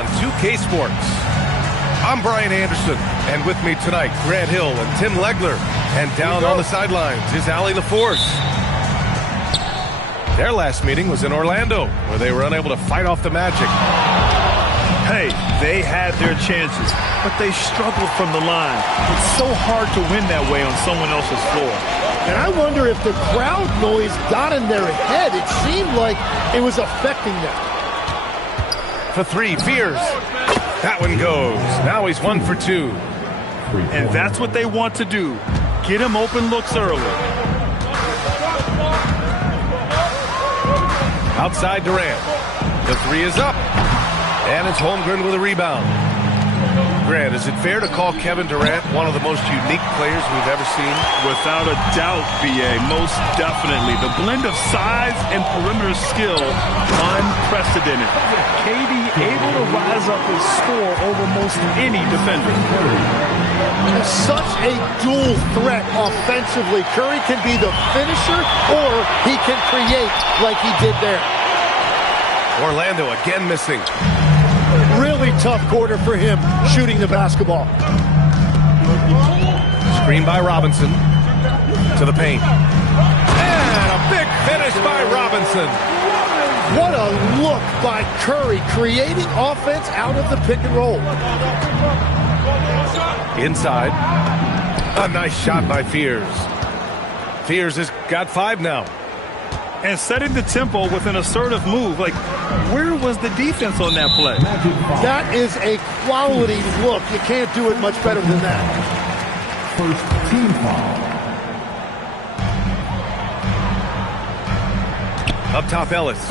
On 2K Sports, I'm Brian Anderson, and with me tonight, Grant Hill and Tim Legler. And down on the sidelines is Allie LaForce. Their last meeting was in Orlando, where they were unable to fight off the Magic. Hey, they had their chances, but they struggled from the line. It's so hard to win that way on someone else's floor. And I wonder if the crowd noise got in their head. It seemed like it was affecting them. For three, Fears. That one goes. Now he's 1 for 2. And that's what they want to do. Get him open looks early. Outside Durant. The three is up. And it's Holmgren with a rebound. Grant, is it fair to call Kevin Durant one of the most unique players we've ever seen? Without a doubt, B.A., most definitely. The blend of size and perimeter skill, unprecedented. KD able to rise up and score over most any defender. Such a dual threat offensively. Curry can be the finisher, or he can create like he did there. Orlando again missing. Really tough quarter for him shooting the basketball. Screen by Robinson to the paint. And a big finish by Robinson. What a look by Curry, creating offense out of the pick and roll. Inside. A nice shot by Fears. Fears has got 5 now. And setting the tempo with an assertive move. Like, where was the defense on that play? That is a quality look. You can't do it much better than that. First team foul. Up top, Ellis.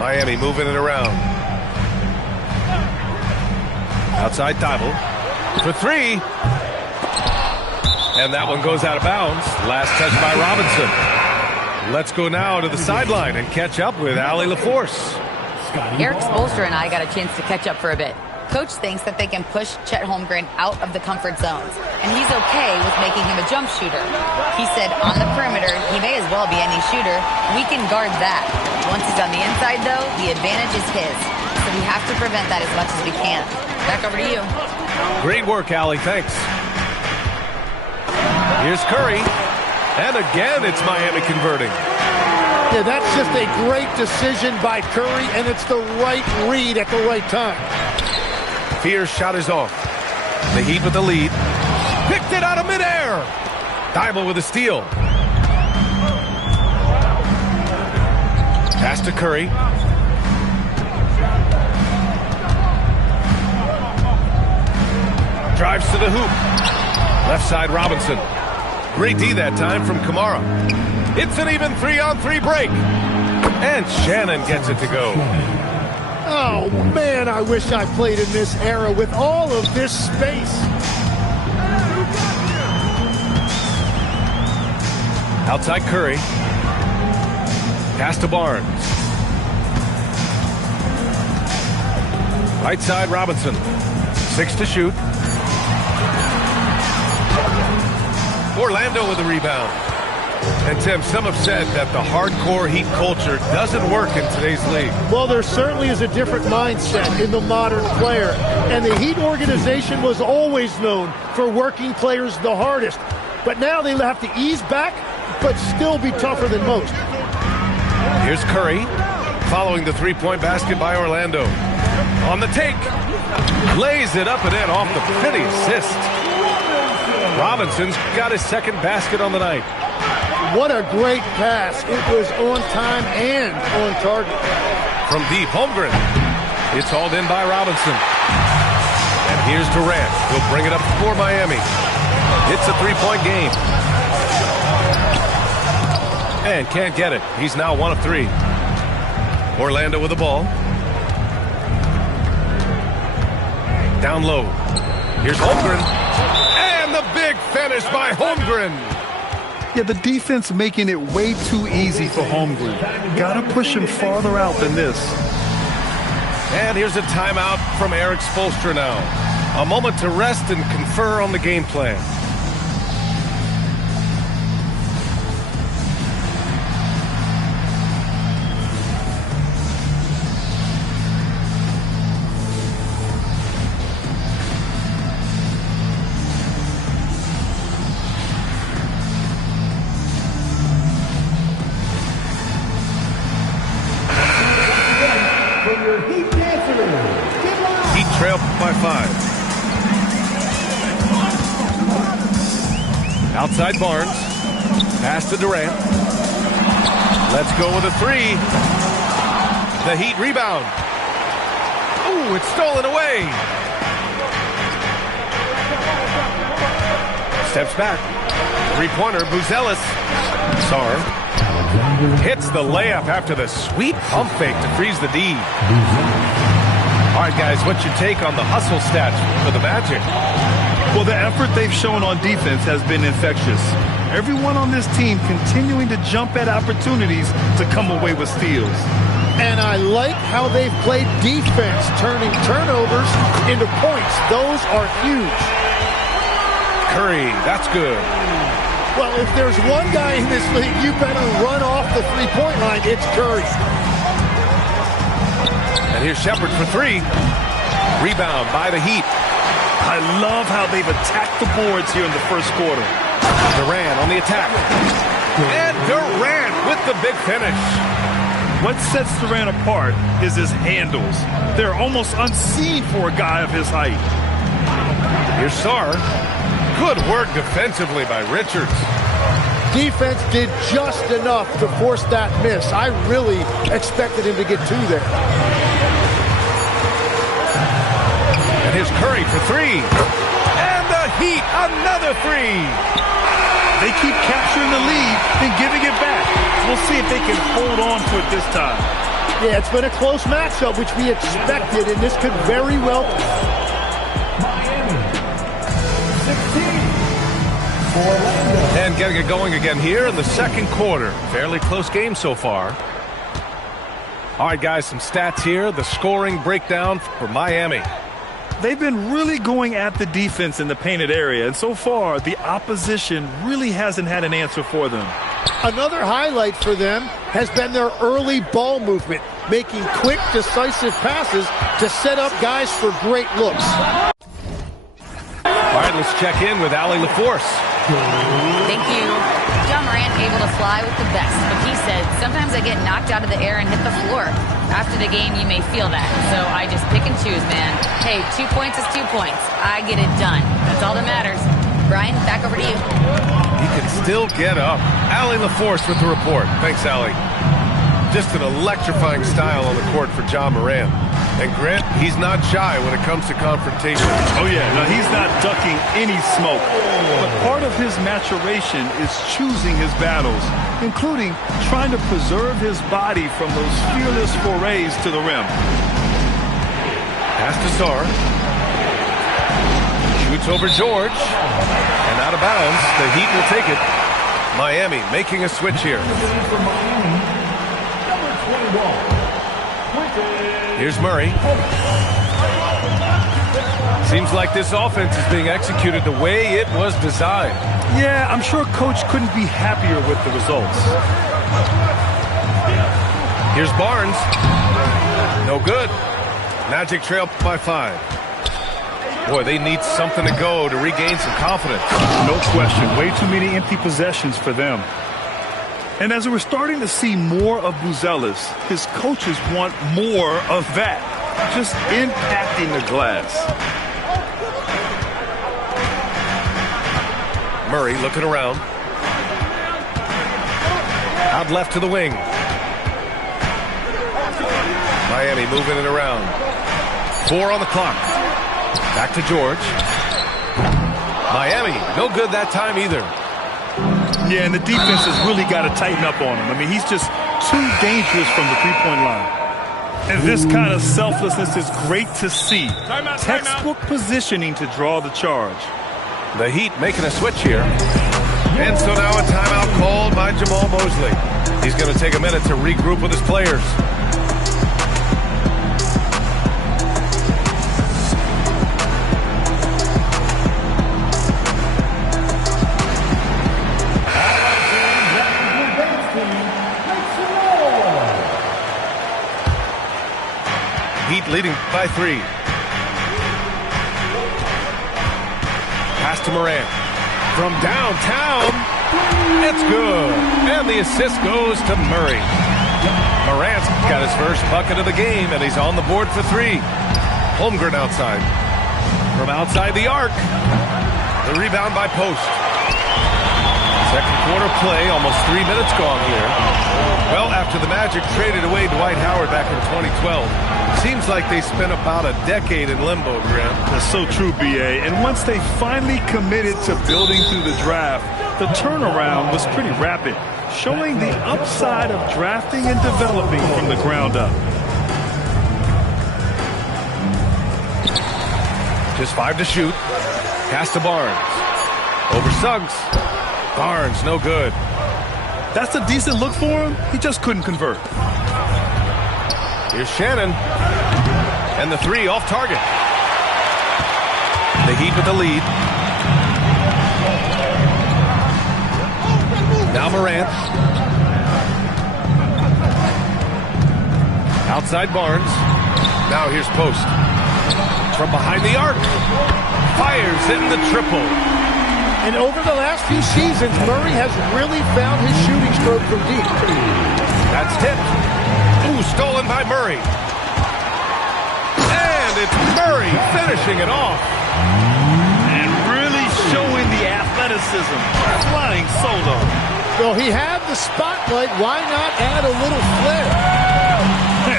Miami moving it around. Outside Thibault. For 3. And that one goes out of bounds. Last touch by Robinson. Let's go now to the sideline and catch up with Allie LaForce. Eric Spoelstra and I got a chance to catch up for a bit. Coach thinks that they can push Chet Holmgren out of the comfort zones, and he's okay with making him a jump shooter. He said on the perimeter, he may as well be any shooter. We can guard that. Once he's on the inside, though, the advantage is his. So we have to prevent that as much as we can. Back over to you. Great work, Allie. Thanks. Here's Curry. And again, it's Miami converting. Yeah, that's just a great decision by Curry, and it's the right read at the right time. Fears shot is off. The Heat with the lead. Picked it out of midair. Thibault with a steal. Pass to Curry. Drives to the hoop. Left side Robinson. Great D that time from Kamara. It's an even 3-on-3 break. And Shannon gets it to go. Oh, man, I wish I played in this era with all of this space. Outside Curry. Pass to Barnes. Right side Robinson. 6 to shoot. Orlando with a rebound. And Tim, some have said that the hardcore Heat culture doesn't work in today's league. Well, there certainly is a different mindset in the modern player. And the Heat organization was always known for working players the hardest. But now they have to ease back, but still be tougher than most. Here's Curry, following the three-point basket by Orlando. On the take. Lays it up and in off the pretty assist. Robinson's got his second basket on the night. What a great pass. It was on time and on target. From deep, Holmgren. It's hauled in by Robinson. And here's Durant. He'll bring it up for Miami. It's a three-point game. And can't get it. He's now 1 of 3. Orlando with the ball. Down low. Here's Holmgren. And the big finish by Holmgren. Yeah, the defense making it way too easy for Holmgren. Got to push him farther out than this. And here's a timeout from Eric Spoelstra now. A moment to rest and confer on the game plan. Heat trail by 5. Outside Barnes. Pass to Durant. Let's go with a 3. The Heat rebound. Ooh, it's stolen away. Steps back. Three-pointer, Buzelis. Sarr hits the layup after the sweet pump fake to freeze the D. All right, guys, what's your take on the hustle stats for the Magic? Well, the effort they've shown on defense has been infectious. Everyone on this team continuing to jump at opportunities to come away with steals. And I like how they've played defense, turning turnovers into points. Those are huge. Curry, that's good. Well, if there's one guy in this league, you better run off the three-point line. It's Curry. And here's Shepherd for 3. Rebound by the Heat. I love how they've attacked the boards here in the first quarter. Durant on the attack. And Durant with the big finish. What sets Durant apart is his handles. They're almost unseen for a guy of his height. Here's Sarr. Good work defensively by Richards. Defense did just enough to force that miss. I really expected him to get 2 there. And here's Curry for 3. And the Heat, another 3. They keep capturing the lead and giving it back. We'll see if they can hold on to it this time. Yeah, it's been a close matchup, which we expected, and this could very well... And getting it going again here in the second quarter. Fairly close game so far. All right, guys, some stats here. The scoring breakdown for Miami. They've been really going at the defense in the painted area, and so far, the opposition really hasn't had an answer for them. Another highlight for them has been their early ball movement, making quick, decisive passes to set up guys for great looks. All right, let's check in with Allie LaForce. Thank you. John Morant able to fly with the best, but he said, sometimes I get knocked out of the air and hit the floor. After the game, you may feel that, so I just pick and choose, man. Hey, 2 points is 2 points. I get it done. That's all that matters. Brian, back over to you. He can still get up. Allie LaForce with the report. Thanks, Allie. Just an electrifying style on the court for John Morant. And Grant, he's not shy when it comes to confrontation. Oh, yeah. No, he's not ducking any smoke. But part of his maturation is choosing his battles, including trying to preserve his body from those fearless forays to the rim. Pass to Sarr. Shoots over George. And out of bounds. The Heat will take it. Miami making a switch here. Here's Murray. Seems like this offense is being executed the way it was designed. Yeah, I'm sure Coach couldn't be happier with the results. Here's Barnes. No good. Magic trail by 5. Boy, they need something to go to regain some confidence. No question. Way too many empty possessions for them. And as we're starting to see more of Buzelis, his coaches want more of that. Just impacting the glass. Murray looking around. Out left to the wing. Miami moving it around. 4 on the clock. Back to George. Miami, no good that time either. Yeah, and the defense has really got to tighten up on him. I mean, he's just too dangerous from the three-point line. And this kind of selflessness is great to see. Textbook positioning to draw the charge. The Heat making a switch here. And so now a timeout called by Jamal Mosley. He's going to take a minute to regroup with his players. Heat leading by 3. Pass to Morant. From downtown, it's good. And the assist goes to Murray. Morant's got his first bucket of the game, and he's on the board for three. Holmgren outside. From outside the arc. The rebound by Post. Second quarter play, almost 3 minutes gone here. Well, after the Magic traded away Dwight Howard back in 2012, seems like they spent about a decade in limbo, Graham. That's so true, B.A. And once they finally committed to building through the draft, the turnaround was pretty rapid, showing the upside of drafting and developing from the ground up. Just 5 to shoot. Pass to Barnes. Over Suggs. Barnes, no good. That's a decent look for him. He just couldn't convert. Here's Shannon. And the three off target. The Heat with the lead. Now Morant. Outside Barnes. Now here's Post. From behind the arc. Fires in the triple. And over the last few seasons, Murray has really found his shooting stroke from deep. That's tipped. Ooh, stolen by Murray. And it's Murray finishing it off. And really showing the athleticism. Flying solo. Well, he had the spotlight. Why not add a little flair?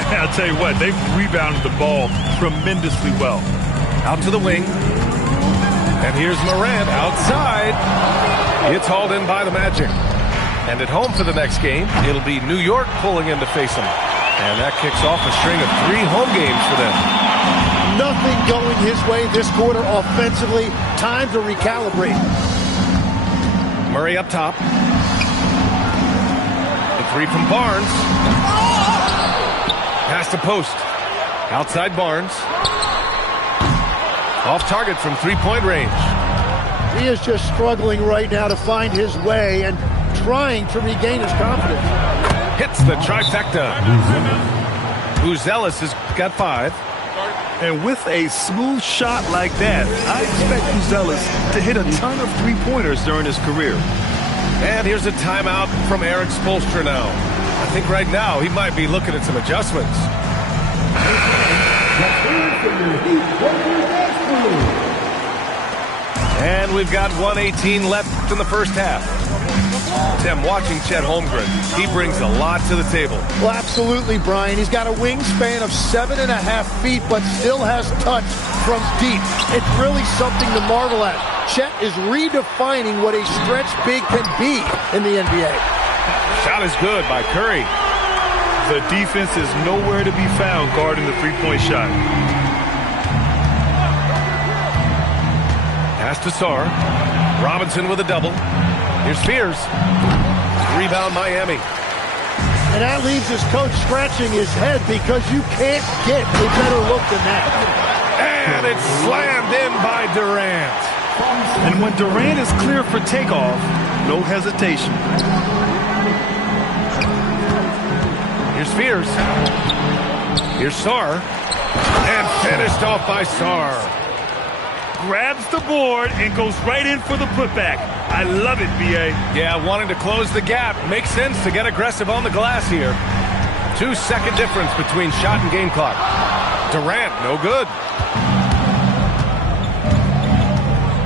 I'll tell you what, they've rebounded the ball tremendously well. Out to the wing. And here's Morant outside. It's hauled in by the Magic. And at home for the next game, it'll be New York pulling in to face them. And that kicks off a string of 3 home games for them. Nothing going his way this quarter offensively. Time to recalibrate. Murray up top. The three from Barnes. Pass to Post. Outside Barnes. Off target from three-point range. He is just struggling right now to find his way and trying to regain his confidence. Hits the trifecta. Uzelis has got 5. And with a smooth shot like that, I expect Uzelis to hit a ton of three-pointers during his career. And here's a timeout from Eric Spoelstra now. I think right now he might be looking at some adjustments. And we've got 1:18 left in the first half. Tim, watching Chet Holmgren, he brings a lot to the table. Well, absolutely, Brian. He's got a wingspan of 7.5 feet, but still has touch from deep. It's really something to marvel at. Chet is redefining what a stretch big can be in the NBA. Shot is good by Curry. The defense is nowhere to be found guarding the three-point shot. Pass to Sarr. Robinson with a double. Here's Spears. Rebound Miami. And that leaves his coach scratching his head because you can't get a better look than that. And it's slammed in by Durant. And when Durant is clear for takeoff, no hesitation. Here's Spears. Here's Sarr. And finished off by Sarr. Grabs the board and goes right in for the putback. I love it, B.A. Yeah, wanting to close the gap. Makes sense to get aggressive on the glass here. 2-second difference between shot and game clock. Durant, no good.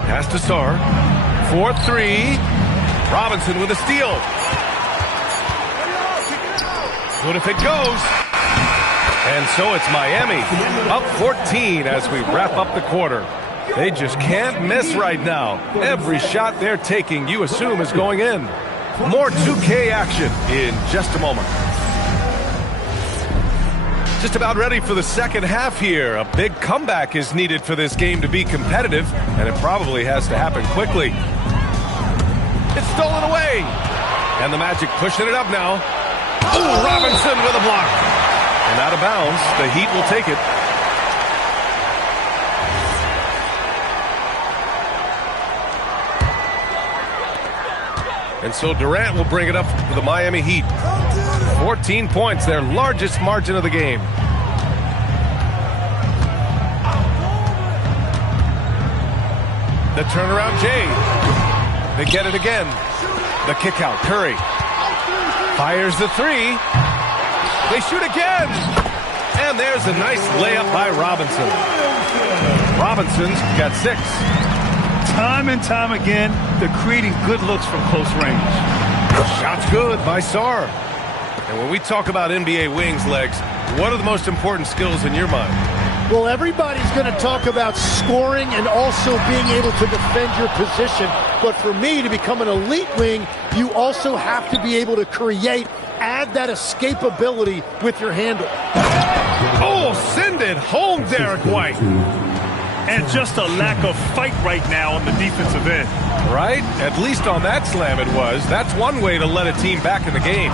Pass to Sarr. 4-3. Robinson with a steal. Good if it goes. And so it's Miami. Up 14 as we wrap up the quarter. They just can't miss right now. Every shot they're taking, you assume, is going in. More 2K action in just a moment. Just about ready for the second half here. A big comeback is needed for this game to be competitive, and it probably has to happen quickly. It's stolen away. And the Magic pushing it up now. Ooh, Robinson with a block. And out of bounds, the Heat will take it. And so Durant will bring it up for the Miami Heat. 14 points, their largest margin of the game. The turnaround, Jay. They get it again. The kick out, Curry. Fires the three. They shoot again. And there's a nice layup by Robinson. Robinson's got 6. Time and time again, they're creating good looks from close range. Shot's good by Sarr. And when we talk about NBA wings, Legs, what are the most important skills in your mind? Well, everybody's going to talk about scoring and also being able to defend your position. But for me, to become an elite wing, you also have to be able to create, add that escapability with your handle. Oh, send it home, Derek White. And just a lack of fight right now on the defensive end. Right? At least on that slam it was. That's one way to let a team back in the game.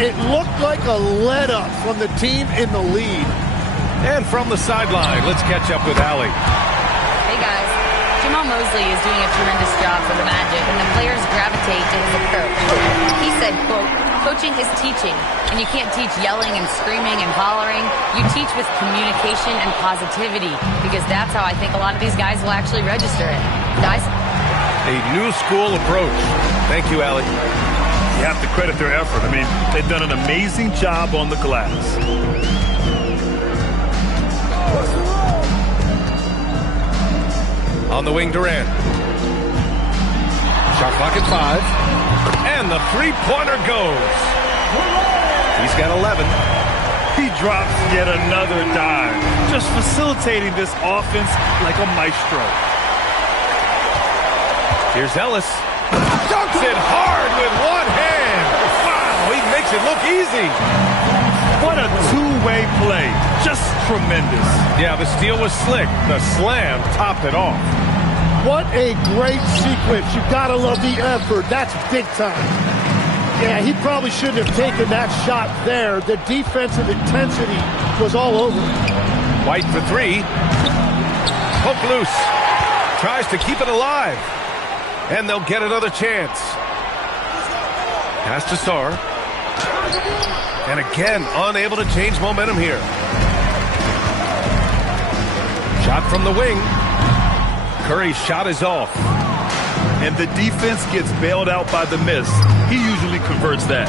It looked like a let-up from the team in the lead. And from the sideline, let's catch up with Allie. Hey, guys. Jamal Mosley is doing a tremendous job for the Magic, and the players gravitate to his approach. He said, quote, coaching is teaching, and you can't teach yelling and screaming and hollering. You teach with communication and positivity, because that's how I think a lot of these guys will actually register it. Guys? A new school approach. Thank you, Allie. You have to credit their effort. I mean, they've done an amazing job on the glass. On the wing, Durant. Shot clock at 5. And the three-pointer goes. He's got 11. He drops yet another dime, just facilitating this offense like a maestro. Here's Ellis. Dunks it hard with one hand. Wow, he makes it look easy. What a two-way play. Just tremendous. Yeah, the steal was slick. The slam topped it off. What a great sequence. You gotta love the effort. That's big time. Yeah, he probably shouldn't have taken that shot there. The defensive intensity was all over. White for 3. Poke loose. Tries to keep it alive. And they'll get another chance. Pass to Sarr. And again, unable to change momentum here. Shot from the wing. Curry's shot is off. And the defense gets bailed out by the miss. He usually converts that.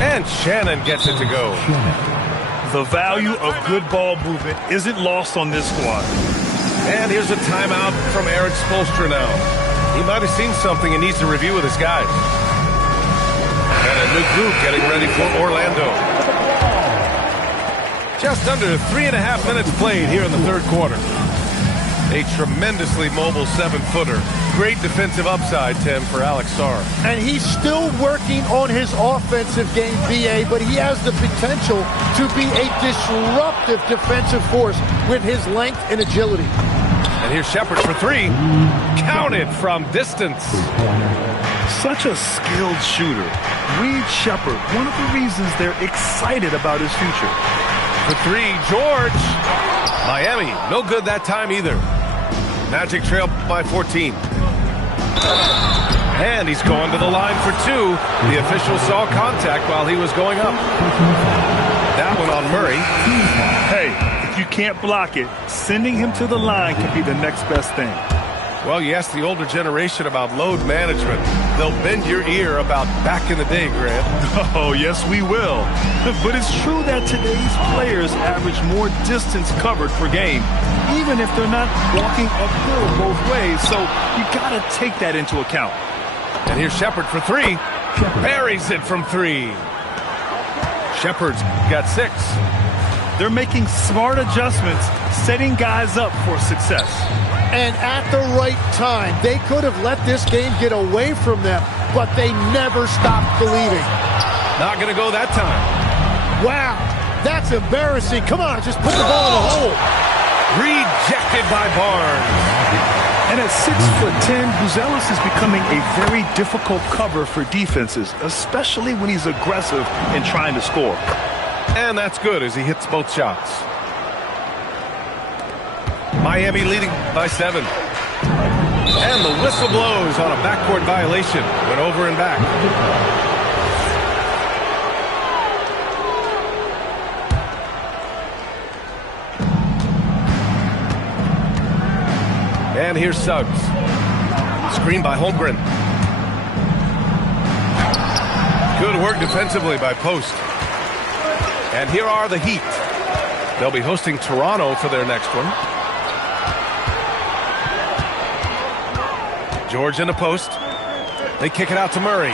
And Shannon gets it to go. The value of good ball movement isn't lost on this squad. And here's a timeout from Eric Spoelstra now. He might have seen something and needs to review with his guys. And a new group getting ready for Orlando. Just under 3.5 minutes played here in the third quarter. A tremendously mobile 7-footer. Great defensive upside, Tim, for Alex Sarr. And he's still working on his offensive game, BA, but he has the potential to be a disruptive defensive force with his length and agility. And here's Shepard for 3. Counted from distance. Such a skilled shooter. Reed Shepard, one of the reasons they're excited about his future. For 3, George. Miami, no good that time either. Magic trail by 14. And he's going to the line for 2. The official saw contact while he was going up. That one on Murray. Hey, if you can't block it, sending him to the line can be the next best thing. Well, you ask the older generation about load management. They'll bend your ear about back in the day, Grant. Oh, yes, we will. But it's true that today's players average more distance covered per game, even if they're not walking uphill both ways. So you got to take that into account. And here's Shepard for 3. Buries it from 3. Shepard's got 6. They're making smart adjustments, setting guys up for success. And at the right time, they could have let this game get away from them, but they never stopped believing. Not going to go that time. Wow, that's embarrassing. Come on, just put the ball in the hole. Rejected by Barnes. And at 6'10", Buzelis is becoming a very difficult cover for defenses, especially when he's aggressive and trying to score. And that's good as he hits both shots. Miami leading by 7. And the whistle blows on a backcourt violation. Went over and back. And here's Suggs. Screen by Holmgren. Good work defensively by Post. And here are the Heat. They'll be hosting Toronto for their next one. George in the post. They kick it out to Murray.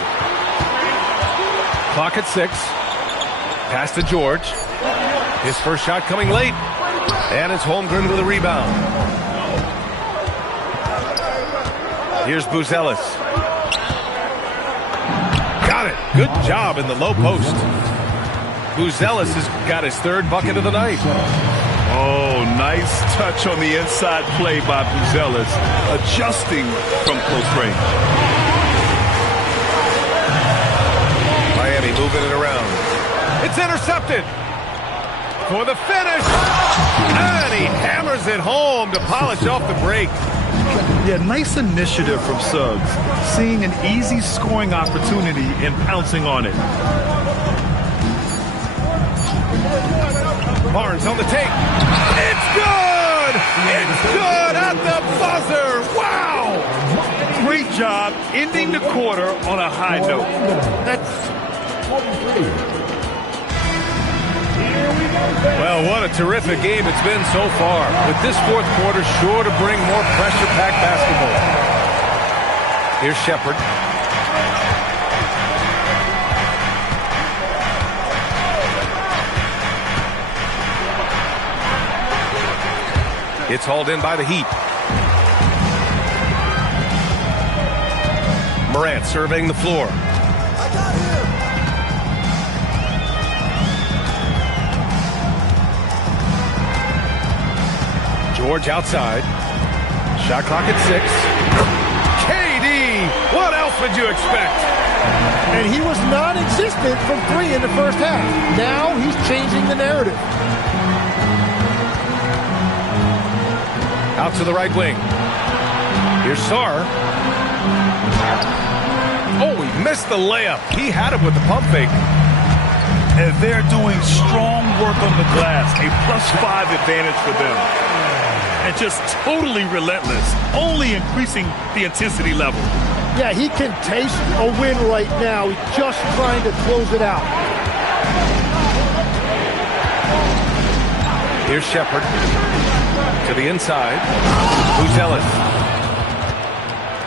Clock at 6. Pass to George. His first shot coming late. And it's Holmgren with a rebound. Here's Buzelis. Got it. Good job in the low post. Buzelis has got his third bucket of the night. Oh, nice touch on the inside play by Buzelis, adjusting from close range. Miami moving it around. It's intercepted for the finish. And he hammers it home to polish off the break. Yeah, nice initiative from Suggs, seeing an easy scoring opportunity and pouncing on it. Barnes on the take. It's good! It's good at the buzzer! Wow! Great job ending the quarter on a high note. Well, what a terrific game it's been so far. With this fourth quarter sure to bring more pressure-packed basketball. Here's Shepard. It's hauled in by the Heat. Morant surveying the floor. George outside. Shot clock at 6. KD! What else would you expect? And he was non-existent from 3 in the first half. Now he's changing the narrative. Out to the right wing. Here's Sarr. Oh, he missed the layup. He had it with the pump fake. And they're doing strong work on the glass. A +5 advantage for them. And just totally relentless, only increasing the intensity level. Yeah, he can taste a win right now. He's just trying to close it out. Here's Shepard. To the inside. Buzelis.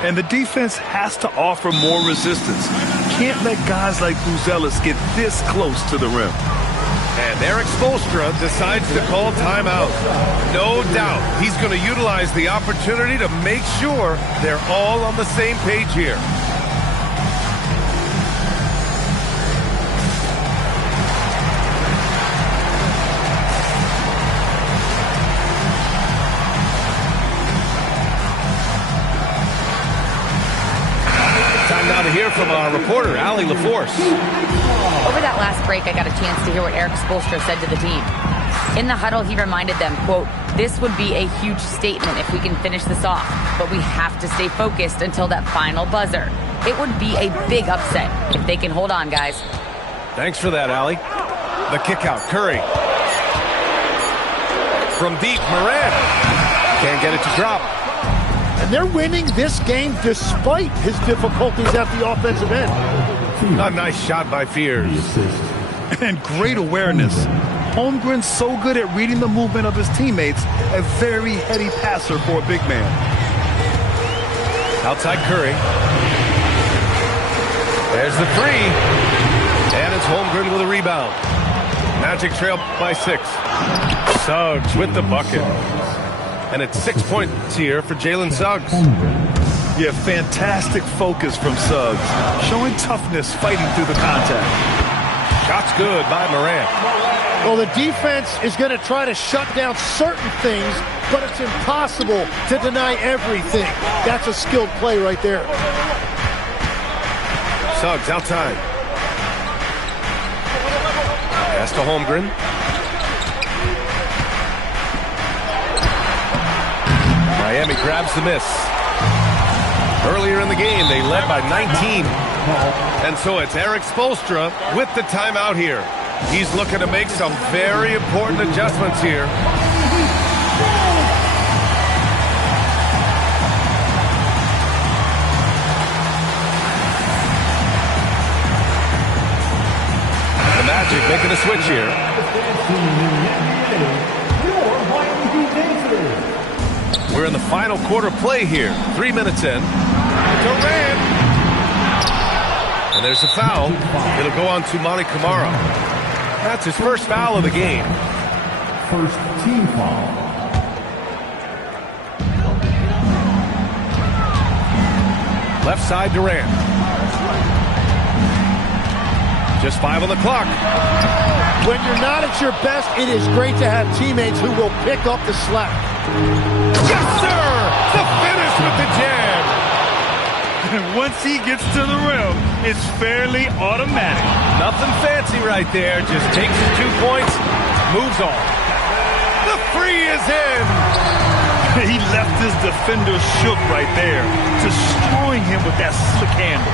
And the defense has to offer more resistance. Can't let guys like Buzelis get this close to the rim. And Eric Spoelstra decides to call timeout. No doubt he's going to utilize the opportunity to make sure they're all on the same page here. Time now to hear from our reporter, Allie LaForce. Over that last break, I got a chance to hear what Eric Spoelstra said to the team. In the huddle, he reminded them, quote, "This would be a huge statement if we can finish this off, but we have to stay focused until that final buzzer. It would be a big upset if they can hold on, guys." Thanks for that, Allie. The kick out, Curry. From deep, Morant. Can't get it to drop. And they're winning this game despite his difficulties at the offensive end. A nice shot by Fears. And great awareness. Holmgren's so good at reading the movement of his teammates, a very heady passer for a big man. Outside Curry. There's the 3. And it's Holmgren with a rebound. Magic trail by 6. Suggs with the bucket. And it's 6 points here for Jalen Suggs. Yeah, fantastic focus from Suggs, showing toughness fighting through the contact. Shot's good by Morant. Well, the defense is going to try to shut down certain things, but it's impossible to deny everything. That's a skilled play right there. Suggs outside. Pass to Holmgren. Miami grabs the miss. Earlier in the game, they led by 19. And so it's Eric Spoelstra with the timeout here. He's looking to make some very important adjustments here. The Magic making a switch here. team in the NBA, your Miami Heat Pacers. We're in the final quarter play here. 3 minutes in. Durant. And there's a foul. It'll go on to Monty Kamara. That's his first foul of the game. First team foul. Left side Durant. Just 5 on the clock. When you're not at your best, it is great to have teammates who will pick up the slack. Yes, sir! The finish with the jam. And once he gets to the rim, it's fairly automatic. Nothing fancy right there. Just takes his 2 points, moves on. The free is in. He left his defender shook right there, destroying him with that slick handle.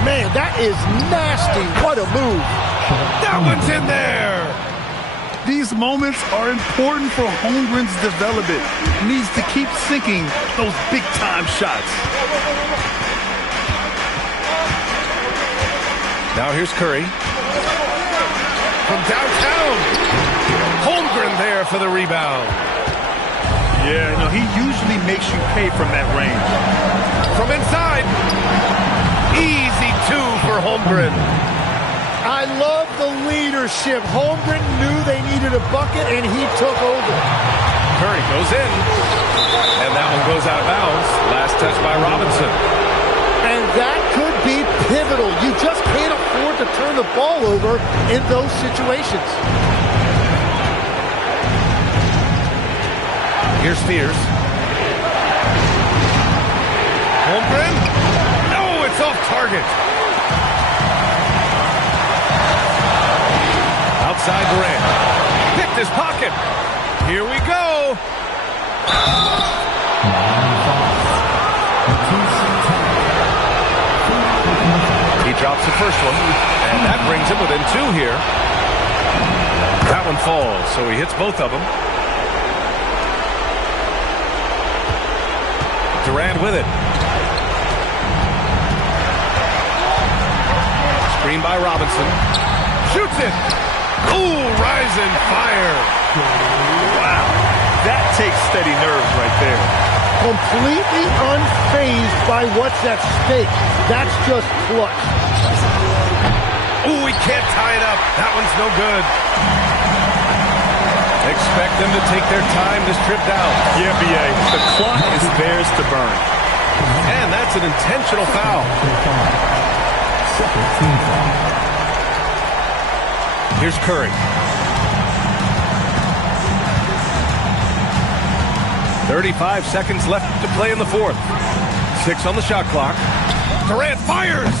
Man, that is nasty. What a move. That one's in there. These moments are important for Holmgren's development. He needs to keep sinking those big-time shots. Now here's Curry. From downtown. Holmgren there for the rebound. Yeah, no, he usually makes you pay from that range. From inside. Easy 2 for Holmgren. I love the leadership. Holmgren knew they needed a bucket, and he took over. Curry goes in. And that one goes out of bounds. Last touch by Robinson. And that could be pivotal. You just can't afford to turn the ball over in those situations. Here's Spears. Holmgren. No, it's off target. Outside Durant. Picked his pocket. Here we go. He drops the first one, and that brings him within 2 here. That one falls, so he hits both of them. Durant with it. Screen by Robinson. Shoots it. Ooh, rising fire. Wow. That takes steady nerves right there. Completely unfazed by what's at stake. That's just clutch. Ooh, he can't tie it up. That one's no good. Expect them to take their time this trip down. Yeah, B.A. The clock is theirs to burn. And that's an intentional foul. Second team foul. Here's Curry. 35 seconds left to play in the fourth. 6 on the shot clock. Durant fires.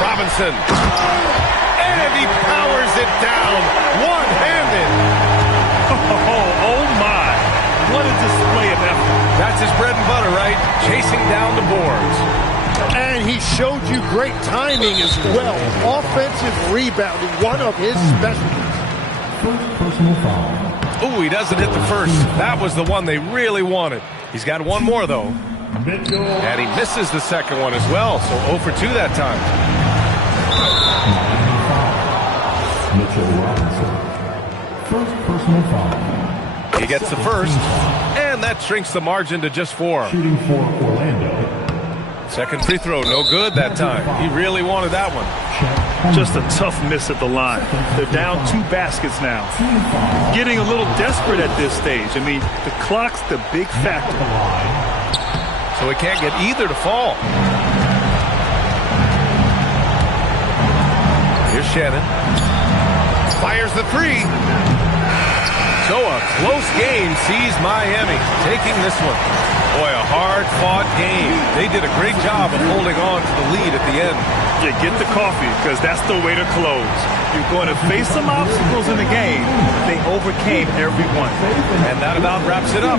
Robinson. And he powers it down. One-handed. Oh my. What a display of effort. That's his bread and butter, right? Chasing down the boards. And he showed you great timing as well. Offensive rebounding, one of his specialties. First personal foul. Ooh, he doesn't hit the first. That was the one they really wanted. He's got one more, though. Mitchell. And he misses the second one as well, so 0 for 2 that time. Mitchell Robinson. First personal foul. He gets the first, and that shrinks the margin to just 4. Shooting for Orlando. Second free throw, no good that time. He really wanted that one. Just a tough miss at the line. They're down 2 baskets now. Getting a little desperate at this stage. I mean, the clock's the big factor. So he can't get either to fall. Here's Shannon. Fires the 3. So a close game sees Miami taking this one. Boy, a hard-fought game. They did a great job of holding on to the lead at the end. Yeah, get the coffee, because that's the way to close. You're going to face some obstacles in the game. They overcame every one. And that about wraps it up.